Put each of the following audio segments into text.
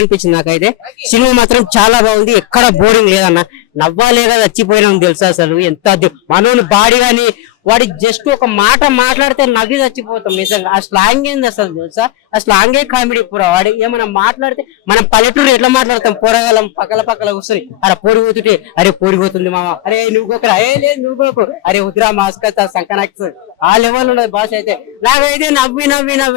అనిపించింది నాకైతే సినిమా మాత్రం చాలా బాగుంది. ఎక్కడ బోరింగ్ లేదన్న, నవ్వాలేగా చచ్చిపోయినాం తెలుసా. అసలు ఎంత మనోని బాడీ గాని వాడి జస్ట్ ఒక మాట మాట్లాడితే నవ్వి చచ్చిపోతాం నిజంగా. ఆ స్లాంగ్ ఏంది అసలు తెలుసా, ఆ స్లాంగే కామెడీ పూరా. వాడి ఏమైనా మాట్లాడితే మనం పల్లెటూరు ఎట్లా మాట్లాడతాం, పోరగాలం పక్కల కూర్చొని అరే పోరిపోతుంటే అరే పోరిపోతుంది మామ, అరే నువ్వుకోకరా, ఏ లేదు నువ్వుకోకు, అరే ఉద్రా మాస్క సంకనాక్స్, ఆ లెవెల్ ఉన్నది భాష అయితే. నాకైతే నవ్వి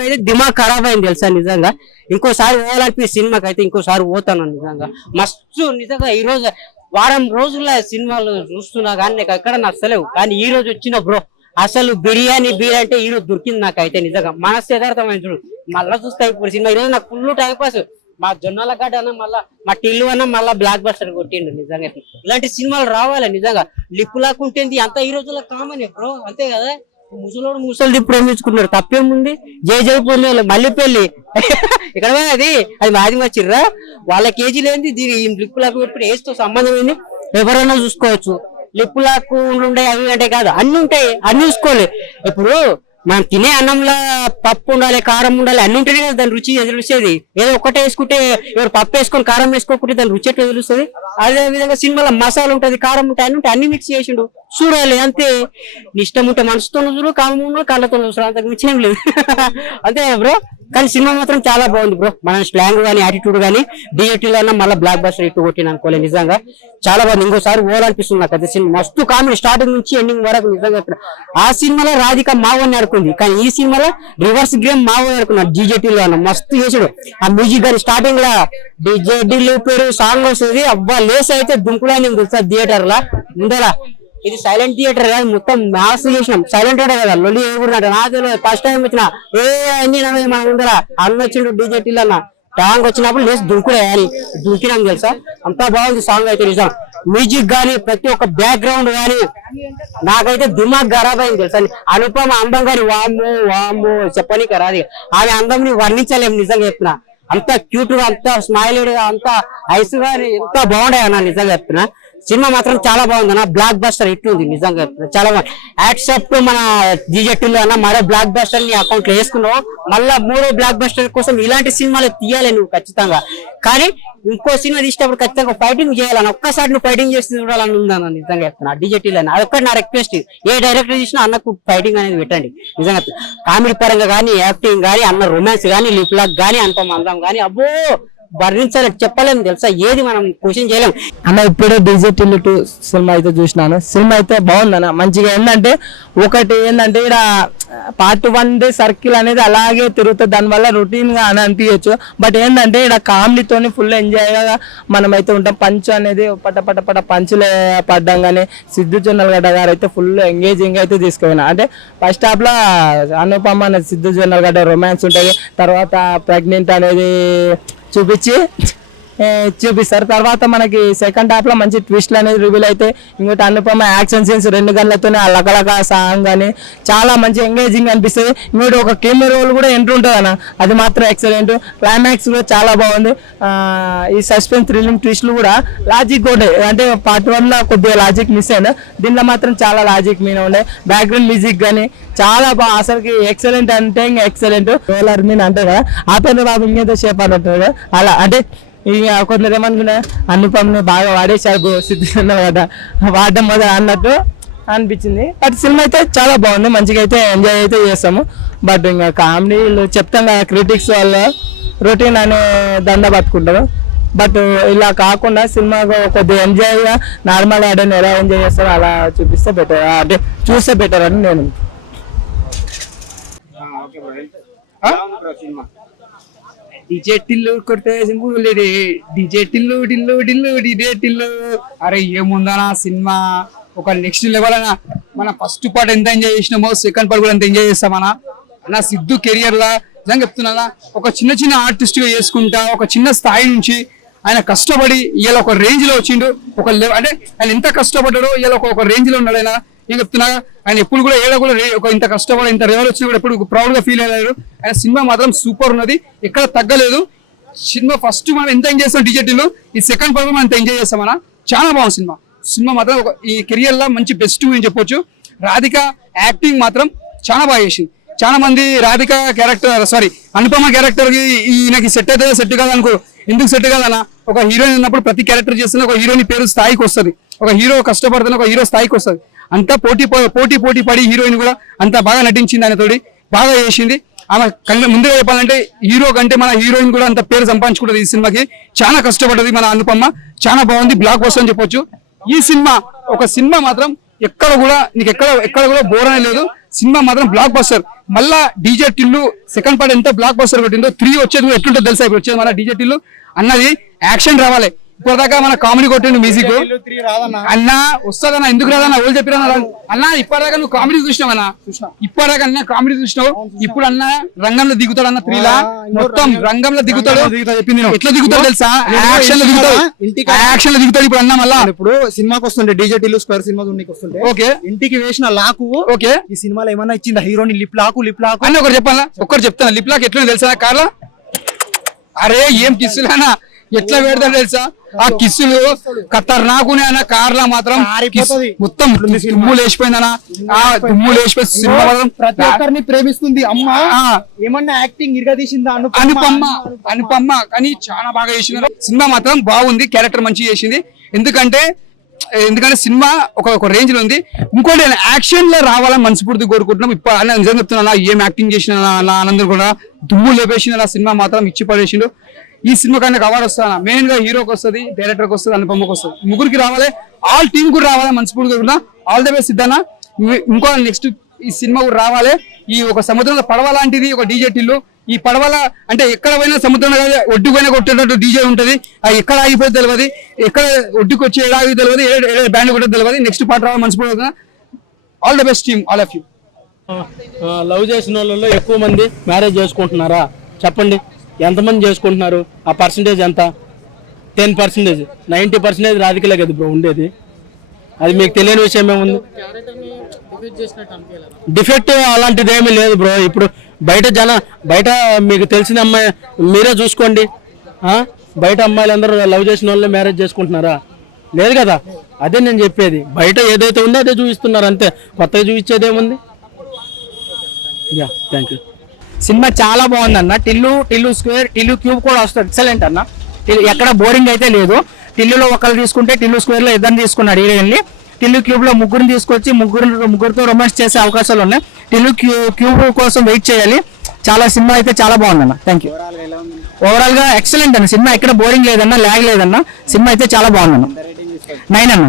అయితే దిమాగ్ ఖరాబ్ అయింది తెలుసా నిజంగా. ఇంకోసారి పోవాలనిపి సినిమాకి అయితే ఇంకోసారి పోతాను నిజంగా. మస్తు నిజంగా. ఈ రోజు వారం రోజుల సినిమాలు చూస్తున్నా కానీ నాకు ఎక్కడ నచ్చలేవు, కానీ ఈ రోజు వచ్చిన బ్రో అసలు బిర్యానీ అంటే ఈ రోజు దొరికింది నాకైతే నిజంగా. మనసు యథార్థమైన చూడు, మళ్ళా చూస్తా ఇప్పుడు సినిమా. ఈరోజు నాకు ఫుల్ టైం పాస్. మా జొన్నల గడ్డ అన్న మళ్ళా మా టిల్లు అన్న మళ్ళా బ్లాక్ బస్టర్ కొట్టిండు నిజంగా. ఇలాంటి సినిమాలు రావాలి నిజంగా. లిప్పు లాక్కుంటేంది అంత ఈ రోజుల్లో కామన్ బ్రో, అంతే కదా. ముసలి ప్రేమించుకున్నాడు, తప్పేముంది. జై పొంది మళ్ళీ పెళ్లి ఇక్కడ అది మాది వచ్చిర్రా, వాళ్ళ కేజీ లేని దీని లిప్పు లాక్ పెట్టుకుని ఏజ్తో సంబంధం ఏంది, ఎవరైనా చూసుకోవచ్చు. లిప్పు లాక్ ఉండే అవి అంటే కాదు, అన్ని ఉంటాయి, అన్ని చూసుకోవాలి. ఇప్పుడు మనం తినే అన్నంలో పప్పు ఉండాలి, కారం ఉండాలి, అన్ని ఉంటేనే కదా దాని రుచి తెలుస్తుంది. ఏదో ఒక్కటే వేసుకుంటే, ఎవరు పప్పు వేసుకొని కారం వేసుకోకుంటే దాని రుచి ఎట్లా తెలుస్తుంది. అదే విధంగా సినిమాలో మసాలా ఉంటది, కారం ఉంటాయి, అన్ని ఉంటాయి, అన్ని మిక్స్ చేసిండు చూడాలి అంతే. ఇష్టం ఉంటే మనసుతో చూడు, కామం కళ్ళతో చూడు, అంతకు మించి ఏం లేదు అంతే బ్రో. కానీ సినిమా మాత్రం చాలా బాగుంది బ్రో. మన స్లాంగ్ గానీ యాటిట్యూడ్ గానీ డిఎటీలో అన్న మళ్ళీ బ్లాక్ బస్టర్ ఇట్టు కొట్టిన అనుకోలేదు నిజంగా. చాలా బాగుంది. ఇంకోసారి పోవాలనిపిస్తుంది నాకు అదే సినిమా. మస్తు కామెడీ స్టార్టింగ్ నుంచి ఎండింగ్ వరకు నిజంగా. ఆ సినిమాలో రాధిక మావని ఆడుకుంది, కానీ ఈ సినిమాలో రివర్స్ గేమ్ మావని ఆడుకున్నాడు డిజెటీలో అన్న. మస్తు చేసాడు ఆ మ్యూజిక్ గానీ. స్టార్టింగ్ లా డిజెటీ పేరు సాంగ్ వస్తుంది, అబ్బా లేస్ అయితే దుంకుడాని తెలుసా థియేటర్ లా ముందలా. ఇది సైలెంట్ థియేటర్ కాదు, మొత్తం మాస్ చేసినాం. సైలెంట్ థియేటర్ కదా, లొల్లి ఏగురున్నాడు. నా తెలియదు, ఫస్ట్ టైం వచ్చిన ఏ అన్ని మన ముందర అన్న వచ్చిండు డిజెటీలో అన్న. సాంగ్ వచ్చినప్పుడు లేసి దుంకుడే అని దుంకినాం తెలుసా. అంతా బాగుంది సాంగ్ అయితే నిజం. మ్యూజిక్ గానీ ప్రతి ఒక్క బ్యాక్గ్రౌండ్ గానీ నాకైతే దిమాగ్ ఖరాబ్ అయింది తెలుసా. అనుపమ అందం గాని వామ్మో చెప్పనీకి రాదు. ఆమె అందం వర్ణించలేము నిజంగా చెప్తున్నా. అంత క్యూట్ గా, అంత స్మైల్డ్ గా, అంత ఐస్ గానీ ఎంత బాగుండే అన్న నిజంగా చెప్తున్నా. సినిమా మాత్రం చాలా బాగుంది అన్న, బ్లాక్ బస్టర్ హిట్ ఉంది నిజంగా. చాలా బాగుంది. యాక్సెప్ట్ మన డిజెట్లో అన్న మరో బ్లాక్ బస్టర్ ని అకౌంట్ లో వేసుకున్నావు, మళ్ళా మూడో బ్లాక్ బస్టర్ కోసం ఇలాంటి సినిమాలు తీయాలి నువ్వు ఖచ్చితంగా. కానీ ఇంకో సినిమా తీసేటప్పుడు ఖచ్చితంగా ఫైటింగ్ చేయాలని, ఒక్కసారి నువ్వు ఫైటింగ్ చేసి చూడాలని ఉందన్న నిజంగా చెప్తున్నా. డిజెట్లో అదొక్కటి నా రిక్వెస్ట్. ఏ డైరెక్టర్ చేసినా అన్నకు ఫైటింగ్ అనేది పెట్టండి నిజంగా. కామెడీ పరంగా కానీ, యాక్టింగ్ కానీ, అన్న రొమాన్స్ కానీ, లిప్ లాక్ కానీ, అనుపమ అందం కానీ అబ్బో వర్ణించాలి, చెప్పలేము తెలుసా. ఏది మనం క్వశ్చన్ చేయలేము అన్న. ఇప్పుడే డిజిటల్ 2 సినిమా అయితే చూసినాను. సినిమా అయితే బాగుందన్న, మంచిగా. ఏంటంటే ఒకటి ఏంటంటే ఇక్కడ పార్ట్ 1 సర్కిల్ అనేది అలాగే తిరుగుతుంది, దానివల్ల రొటీన్ గా అని అనిపించచ్చు. బట్ ఏంటంటే ఇక్కడ కామెడీతోని ఫుల్ ఎంజాయ్ గా మనమైతే ఉంటాం. పంచ్ అనేది పట పంచులు పడ్డం కానీ, సిద్ధు జొన్నలగడ్డ గారు అయితే ఫుల్ ఎంగేజింగ్ అయితే తీసుకుపోయినా. అంటే ఫస్ట్ హాఫ్ లో అనుపమ సిద్ధు జొన్నలగడ్డ రొమాన్స్ ఉంటుంది, తర్వాత ప్రెగ్నెంట్ అనేది చూపిస్తారు. తర్వాత మనకి సెకండ్ హాఫ్ లో మంచి ట్విస్ట్లు అనేది రివీల్ అయితే. ఇంకోటి అనుపమ యాక్షన్ సీన్స్ 2 గంటలతోనే ఆ లకలక సాంగ్ కానీ చాలా మంచి ఎంగేజింగ్ అనిపిస్తుంది. ఇంకోటి ఒక కెమెరా రోల్ కూడా ఎంట్రీ ఉంటుంది అన్న, అది మాత్రం ఎక్సలెంట్. క్లైమాక్స్ కూడా చాలా బాగుంది. ఈ సస్పెన్స్ థ్రిల్లింగ్ ట్విస్ట్లు కూడా లాజిక్ ఉండే, అంటే పార్ట్ 1 లో కొద్దిగా లాజిక్ మిస్ అయింది, దీంట్లో మాత్రం చాలా లాజిక్ మీద ఉండే. బ్యాక్గ్రౌండ్ మ్యూజిక్ కానీ చాలా బాగా, అసలుకి ఎక్సలెంట్ అంటే ఇంకా ఎక్సలెంట్. రోలర్ మీన్ అంటే కదా ఆ పైన బాబు ఇంకేదో షేప్ అంటారు అలా. అంటే ఇక కొందరు ఏమనుకున్నా అనుపమని బాగా వాడేశారు సిద్ధున్నారు కదా, వాడడం మొదలు అన్నట్టు అనిపించింది. బట్ సినిమా అయితే చాలా బాగుంది, మంచిగా అయితే ఎంజాయ్ అయితే చేస్తాము. బట్ ఇంకా కామెడీలు చెప్తాం కదా, క్రిటిక్స్ వల్ల రొటీన్ అనే దండ పట్టుకుంటారు. బట్ ఇలా కాకుండా సినిమా కొద్దిగా ఎంజాయ్గా నార్మల్ ఆడని ఎలా ఎంజాయ్ చేస్తారో అలా చూపిస్తే బెటర్, అంటే చూస్తే బెటర్ అని నేను. డిజెటిల్లు కొడితే డిజెటిల్లు టిల్లు టిల్లు డిజెటిల్లు. అరే ఏముందనా సినిమా, ఒక నెక్స్ట్ లెవెల్ అన్న. మన ఫస్ట్ పార్ట్ ఎంత ఎంజాయ్ చేసినామో సెకండ్ పార్ట్ కూడా ఎంత ఎంజాయ్ చేస్తామన్నా. అన్న సిద్ధు కెరియర్ లా నిజంగా చెప్తున్నా, ఒక చిన్న ఆర్టిస్ట్ గా చేసుకుంటా ఒక చిన్న స్థాయి నుంచి ఆయన కష్టపడి ఇలా ఒక రేంజ్ లో వచ్చిండు. ఒక అంటే ఆయన ఎంత కష్టపడ్డాడో ఇలా ఒక రేంజ్ లో ఉన్నాడు ఆయన. నేను చెప్తున్నా, ఆయన ఎప్పుడు కూడా ఏదో కూడా ఒక ఇంత కష్టపడి ఇంత రెవెల్ వచ్చినా కూడా ఎప్పుడు ప్రౌడ్ గా ఫీల్ అయ్యాడు. ఆయన సినిమా మాత్రం సూపర్ ఉన్నది, ఎక్కడ తగ్గలేదు. సినిమా ఫస్ట్ మనం ఎంత ఎంజాయ్ చేస్తాం డిజెట్లో, ఈ సెకండ్ పార్ట్ మనం ఎంత ఎంజాయ్ చేస్తామన్నా. చాలా బాగుంది సినిమా మాత్రం. ఈ కెరియర్ లో మంచి బెస్ట్ అని చెప్పొచ్చు. రాధిక యాక్టింగ్ మాత్రం చాలా బాగా చేసింది. చాలా మంది రాధిక క్యారెక్టర్ అనుపమ క్యారెక్టర్ కి ఈయనకి సెట్ అవుతుందో సెట్ కాదు అనుకో. ఎందుకు సెట్ కాదన్న, ఒక హీరోయిన్ ఉన్నప్పుడు ప్రతి క్యారెక్టర్ చేస్తున్న ఒక హీరోయిన్ పేరు స్థాయికి వస్తుంది. ఒక హీరో కష్టపడుతున్న ఒక హీరో స్థాయికి వస్తుంది. అంతా పోటీ పడి హీరోయిన్ కూడా అంత బాగా నటించింది, ఆయనతోటి బాగా చేసింది. ఆమె ముందుగా చెప్పాలంటే హీరో కంటే మన హీరోయిన్ కూడా అంత పేరు సంపాదించుకుంటది ఈ సినిమాకి. చాలా కష్టపడ్డది మన అనుపమ, చాలా బాగుంది, బ్లాక్ బస్టర్ అని చెప్పొచ్చు. ఈ సినిమా మాత్రం ఎక్కడ కూడా బోర్ అనే లేదు. సినిమా మాత్రం బ్లాక్ బస్టర్. మళ్ళా డీజే టిల్లు సెకండ్ పార్ట్ ఎంత బ్లాక్ బస్టర్ కొట్టిందో 3 వచ్చేది కూడా ఎట్లుంటుందో తెలుసా. ఇప్పుడు వచ్చేది మన డీజే టిల్లు అన్నది యాక్షన్ రావాలి. ఇప్పటిదాకా మన కామెడీ కొట్టిండు మ్యూజిక్ అన్న వస్తుందన్న, ఎందుకు రాదన్న వాళ్ళు చెప్పిన అన్న. ఇప్పటిదాకా నువ్వు కామెడీ చూసినావు, ఇప్పుడు అన్న రంగంలో దిగుతాడు అన్న. 3లా మొత్తం రంగంలో దిగుతాడు. ఎట్లా దిగుతాడు తెలుసా, యాక్షన్ లో దిగుతాడు ఇప్పుడు అన్న. మళ్ళా ఇప్పుడు సినిమాకి వస్తుండే డీజే టిల్లు స్క్వేర్ సినిమా వస్తుంటే ఓకే ఇంటికి వేసిన లాకు ఓకే ఈ సినిమాలో ఏమన్నా ఇచ్చిందా హీరోని? లిప్ లాకు అన్న ఒకటి చెప్పాలా, చెప్తాను. లిప్ లాక్ ఎట్లా తెలుసా కార్లో? అరే ఏం కిస్సులానా ఎట్లా పెడతాడు తెలుసా? ఆ కిస్సులు ఖతర్నాకునే అన్న. కార్లా మాత్రం మొత్తం దుమ్ము లేచిపోయిందన్న. ఆ దుమ్ము లేచిపోయి సినిమా మాత్రం ప్రతి ఒక్కరిని ప్రేమిస్తుంది అమ్మ. ఏమన్నా యాక్టింగ్ ఇరగదీసిందా అనుపమ్మ కానీ చాలా బాగా చేసింది. సినిమా మాత్రం బాగుంది, క్యారెక్టర్ మంచిగా చేసింది. ఎందుకంటే సినిమా ఒక రేంజ్ లో ఉంది. ఇంకోటి యాక్షన్ లో రావాలని మనస్ఫూర్తి కోరుకుంటున్నాం. ఇప్పుడు నిజంగా చెప్తున్నా, ఏం యాక్టింగ్ చేసిన నా ఆనందం కూడా దుమ్ము లేపేసిన నా సినిమా మాత్రం ఇచ్చి పడేసిండు. ఈ సినిమా కానీ అవార్డు వస్తాను మెయిన్ గా హీరోకి వస్తుంది, డైరెక్టర్కి వస్తుంది, అనుపమ్మకి వస్తుంది. ముగ్గురికి రావాలి, ఆల్ టీమ్ కూడా రావాలి మనస్ఫూర్తి కోరుకుంటున్నా. All the best Siddhanna. ఇంకో నెక్స్ట్ ఈ సినిమా కూడా రావాలి. ఈ ఒక సముద్రంలో పడవ లాంటిది ఒక డీజే టిల్లు. ఈ పడవల అంటే ఎక్కడ పోయినా సముద్రంలో ఒడ్డు పోయినా కొట్టేటట్టు డీజే ఉంటది. అది ఎక్కడ ఆగిపోతే తెలియదు, ఎక్కడ ఒడ్డుకు వచ్చి ఏడాగి తెలియదు, బ్యాండ్ కూడా తెలియదు. నెక్స్ట్ పాట రావాలి మనస్ఫూర్తిగా. All the best team, all of you. Love చేసిన వాళ్ళలో ఎక్కువ మంది మ్యారేజ్ చేసుకుంటున్నారా చెప్పండి? ఎంతమంది చేసుకుంటున్నారు? ఆ పర్సంటేజ్ ఎంత? 10%. 90% రాజకీయాలే కదా బ్రో ఉండేది. అది మీకు తెలియని విషయం ఏముంది? డిఫెక్ట్ అలాంటిది ఏమీ లేదు బ్రో. ఇప్పుడు బయట మీకు తెలిసిన అమ్మాయి మీరే చూసుకోండి. బయట అమ్మాయిలు అందరూ లవ్ చేసిన వాళ్ళే మ్యారేజ్ చేసుకుంటున్నారా? లేదు కదా. అదే నేను చెప్పేది, బయట ఏదైతే ఉందో అదే చూపిస్తున్నారు అంతే, కొత్తగా చూపించేది ఏముంది. Yeah thank you. సినిమా చాలా బాగుంది అన్న. టిల్లు స్క్వేర్, టిల్లు క్యూబ్ కూడా వస్తుంది. ఎక్సలెంట్ అన్న. ఎక్కడ బోరింగ్ అయితే లేదు. టిల్లులో ఒకళ్ళు తీసుకుంటే టిల్లు స్క్వేర్ లో ఇద్దరు తీసుకున్నాడు హీరోయిన్ని. టిల్లు క్యూబ్ లో ముగ్గురిని తీసుకొచ్చి ముగ్గురితో రొమాన్స్ చేసే అవకాశాలు ఉన్నాయి. టిల్లు క్యూబ్ కోసం వెయిట్ చేయాలి. సినిమా అయితే చాలా బాగుందన్న. Thank you. ఓవరాల్ గా ఎక్సలెంట్ అన్న. సినిమా ఎక్కడ బోరింగ్ లేదన్నా, ల్యాగ్ లేదన్నా. సినిమా అయితే చాలా బాగుందన్న. 9 అన్న.